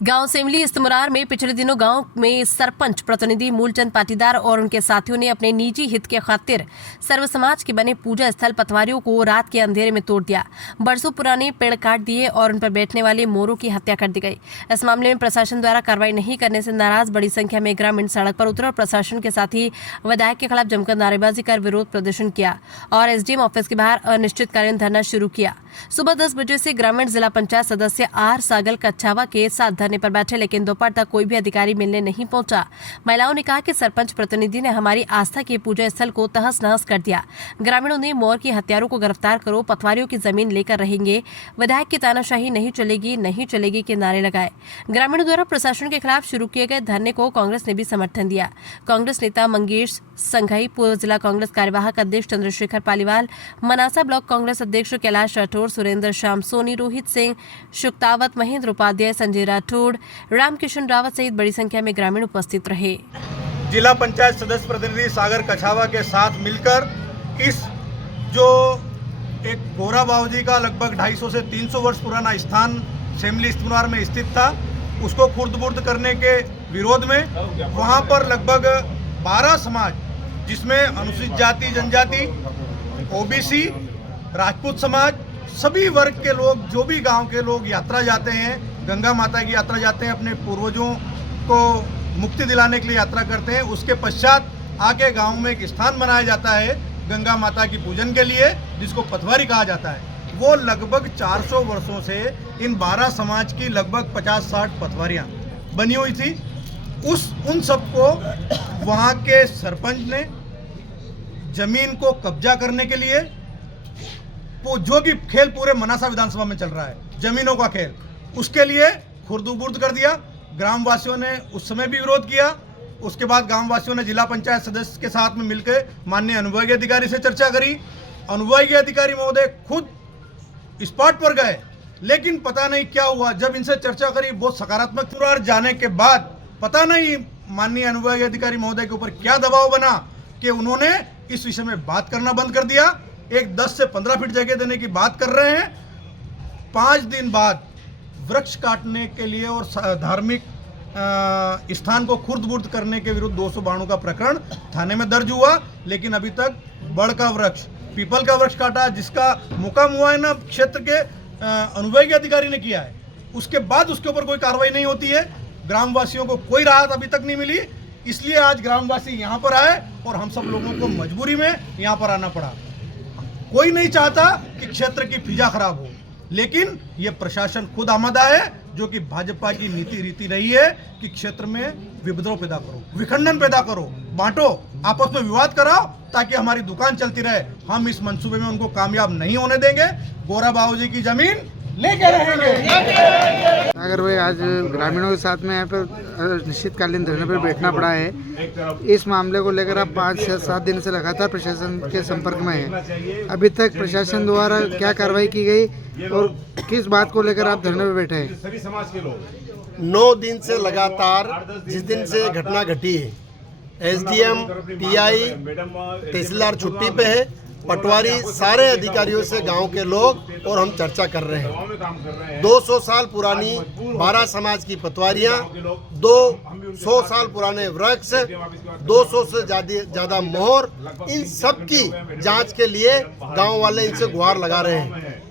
गांव सेमली इस्तमुरार में पिछले दिनों गांव में सरपंच प्रतिनिधि मूलचंद पाटीदार और उनके साथियों ने अपने निजी हित के खातिर सर्व समाज के बने पूजा स्थल पटवारियों को रात के अंधेरे में तोड़ दिया। बरसों पुराने पेड़ काट दिए और उन पर बैठने वाले मोरों की हत्या कर दी गई। इस मामले में प्रशासन द्वारा कार्रवाई नहीं करने से नाराज बड़ी संख्या में ग्रामीण सड़क पर उतरे और प्रशासन के साथ ही विधायक के खिलाफ जमकर नारेबाजी कर विरोध प्रदर्शन किया और एसडीएम ऑफिस के बाहर अनिश्चितकालीन धरना शुरू किया। सुबह 10 बजे से ग्रामीण जिला पंचायत सदस्य आर सागल कच्छावा के साथ धरने पर बैठे, लेकिन दोपहर तक कोई भी अधिकारी मिलने नहीं पहुंचा। महिलाओं ने कहा कि सरपंच प्रतिनिधि ने हमारी आस्था के पूजा स्थल को तहस नहस कर दिया। ग्रामीणों ने मोर की हत्यारों को गिरफ्तार करो, पटवारियों की जमीन लेकर रहेंगे, विधायक की तानाशाही नहीं चलेगी के नारे लगाए। ग्रामीणों द्वारा प्रशासन के खिलाफ शुरू किए गए धरने को कांग्रेस ने भी समर्थन दिया। कांग्रेस नेता मंगेश संघई, पूर्व जिला कांग्रेस कार्यवाहक अध्यक्ष चंद्रशेखर पालीवाल, मनासा ब्लॉक कांग्रेस अध्यक्ष कैलाश राठौर, सुरेंद्र श्याम सोनी, रोहित सिंह शुक्तावत, महेंद्र उपाध्याय, संजय राठौड़, रामकिशन रावत सहित बड़ी संख्या में ग्रामीण उपस्थित रहे। जिला पंचायत सदस्य प्रतिनिधि सागर कछावा के साथ मिलकर इस जो एक गोरा बाबूजी का लगभग 250 से 300 वर्ष पुराना स्थान सेमली इस्तमुरार में स्थित था, उसको खुर्द-बुर्द करने के विरोध में वहां पर लगभग 12 समाज, जिसमें अनुसूचित जाति जनजाति, ओबीसी, राजपूत समाज, सभी वर्ग के लोग, जो भी गांव के लोग यात्रा जाते हैं, गंगा माता की यात्रा जाते हैं, अपने पूर्वजों को मुक्ति दिलाने के लिए यात्रा करते हैं। उसके पश्चात आके गांव में एक स्थान बनाया जाता है गंगा माता की पूजन के लिए, जिसको पटवारी कहा जाता है। वो लगभग 400 वर्षों से इन 12 समाज की लगभग 50-60 पटवारियाँ बनी हुई थी। उन सबको वहाँ के सरपंच ने जमीन को कब्जा करने के लिए, जो कि खेल पूरे मनासा विधानसभा में चल रहा है, जमीनों का खेल, उसके लिए खुर्द-बुर्द कर दिया। ग्रामवासियों ने उस समय भी विरोध किया। उसके बाद ग्रामवासियों ने जिला पंचायत सदस्य के साथ में मिलकर माननीय अनुविभागीय अधिकारी से चर्चा करी। अनुविभागीय अधिकारी महोदय खुद स्पॉट पर गए, लेकिन पता नहीं क्या हुआ। जब इनसे चर्चा करी, बहुत सकारात्मक पुरार जाने के बाद पता नहीं माननीय अनुविभागीय अधिकारी महोदय के ऊपर क्या दबाव बना कि उन्होंने इस विषय में बात करना बंद कर दिया। एक 10 से 15 फीट जगह देने की बात कर रहे हैं। 5 दिन बाद वृक्ष काटने के लिए और धार्मिक स्थान को खुर्द-बुर्द करने के विरुद्ध 292 का प्रकरण थाने में दर्ज हुआ, लेकिन अभी तक बड़ का वृक्ष, पीपल का वृक्ष काटा, जिसका मुआयना क्षेत्र के अनुविभागीय अधिकारी ने किया है। उसके बाद उसके ऊपर कोई कार्रवाई नहीं होती है। ग्रामवासियों को कोई राहत अभी तक नहीं मिली, इसलिए आज ग्रामवासी यहाँ पर आए और हम सब लोगों को मजबूरी में यहाँ पर आना पड़ा। कोई नहीं चाहता कि क्षेत्र की फिजा खराब हो, लेकिन ये प्रशासन खुद आमदा है, जो कि भाजपा की नीति रीति रही है कि क्षेत्र में विभेद पैदा करो, विखंडन पैदा करो, बांटो, आपस में विवाद कराओ, ताकि हमारी दुकान चलती रहे। हम इस मंसूबे में उनको कामयाब नहीं होने देंगे। गोरा बाबूजी की जमीन लेके रहेंगे। अगर भाई आज ग्रामीणों के साथ में यहाँ पर निश्चितकालीन धरने पर बैठना पड़ा है, इस मामले को लेकर आप 5 से 7 दिन से लगातार प्रशासन के संपर्क में हैं। अभी तक प्रशासन द्वारा क्या कार्रवाई की गई और किस बात को लेकर आप धरने पर बैठे हैं? 9 दिन से लगातार, जिस दिन से घटना घटी है, एसडीएम, पीआई, तहसीलदार छुट्टी पे है, पटवारी, सारे अधिकारियों से गांव के लोग और हम चर्चा कर रहे हैं। 200 साल पुरानी 12 समाज की पटवारियां, 200 साल पुराने वृक्ष, 200 से ज़्यादा मोहर, इन सब की जांच के लिए गांव वाले इनसे गुहार लगा रहे हैं।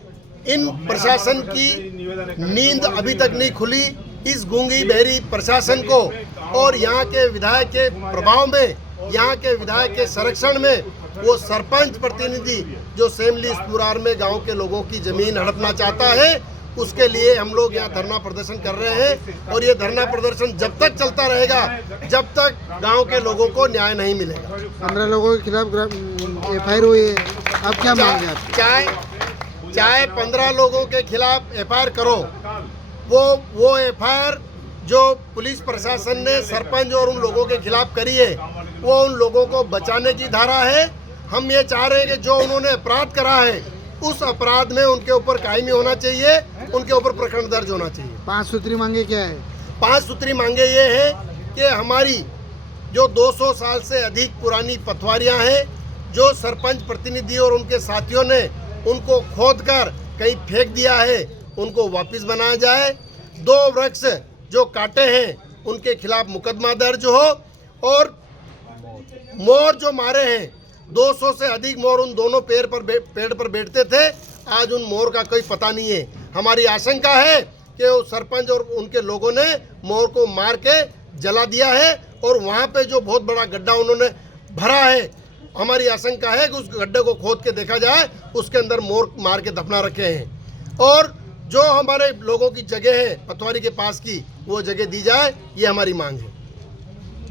इन प्रशासन की नींद अभी तक नहीं खुली। इस गूंगी बहरी प्रशासन को और यहाँ के विधायक के प्रभाव में, यहाँ के विधायक के संरक्षण में, वो सरपंच प्रतिनिधि जो सेमली इस्तमुरार में गांव के लोगों की जमीन हड़पना चाहता है, उसके लिए हम लोग यहाँ धरना प्रदर्शन कर रहे हैं। और ये धरना प्रदर्शन जब तक चलता रहेगा, जब तक गांव के लोगों को न्याय नहीं मिलेगा। 15 लोगों के खिलाफ FIR हुई है, अब क्या मांगे आप? चाहे 15 लोगों के खिलाफ FIR करो, वो FIR जो पुलिस प्रशासन ने सरपंच और उन लोगों के खिलाफ करी है, वो उन लोगों को बचाने की धारा है। हम ये चाह रहे हैं कि जो उन्होंने अपराध करा है, उस अपराध में उनके ऊपर कायमी होना चाहिए, उनके ऊपर प्रकरण दर्ज होना चाहिए। 5 सूत्री मांगे क्या है? 5 सूत्री मांगे ये है कि हमारी जो 200 साल से अधिक पुरानी पटवारियां हैं, जो सरपंच प्रतिनिधि और उनके साथियों ने उनको खोदकर कहीं फेंक दिया है, उनको वापस बनाया जाए। 2 वृक्ष जो काटे हैं उनके खिलाफ मुकदमा दर्ज हो, और मोर जो मारे हैं 200 से अधिक मोर उन दोनों पेड़ पर बैठते थे, आज उन मोर का कोई पता नहीं है। हमारी आशंका है कि वो सरपंच और उनके लोगों ने मोर को मार के जला दिया है, और वहाँ पे जो बहुत बड़ा गड्ढा उन्होंने भरा है, हमारी आशंका है कि उस गड्ढे को खोद के देखा जाए, उसके अंदर मोर मार के दफना रखे हैं, और जो हमारे लोगों की जगह है पटवारी के पास की, वो जगह दी जाए, ये हमारी मांग है।